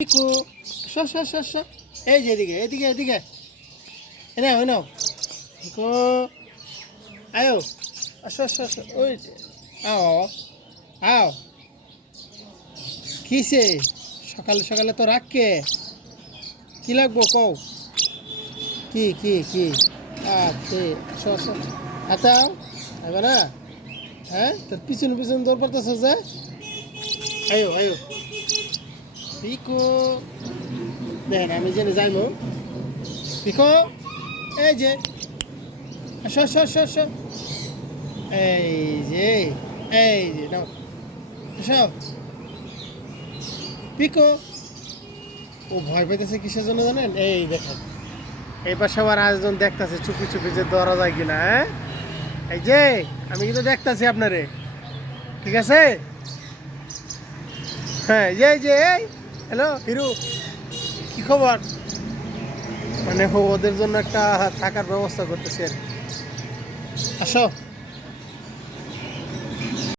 পিকু এই যে এদিকে এদিকে এদিকে এনে নাও পিকু আয়ো আসো ওই আও আও কিসে সকালে সকালে তো রাখকে কি লাগবো কও কি আচ্ছা আতাও এবার না হ্যাঁ তোর পিছনে পিছনে দৌড় পারতেছ যে আয়ো পিকু দেখেন আমি জেনে যাইমো পিকু এই যে আসো এই যে নাও আসো পিকু ও ভয় পাইতেছে কিসের জন্য জানেন এই দেখেন এইবার সবার আয়োজন দেখতেছে চুপি চুপি যে ধরা যায় কিনা হ্যাঁ এই যে আমি কিন্তু দেখতেছি আপনারে ঠিক আছে হ্যাঁ এই হ্যালো হিরু কি খবর মানে ওদের জন্য একটা থাকার ব্যবস্থা করতেছি আর আসো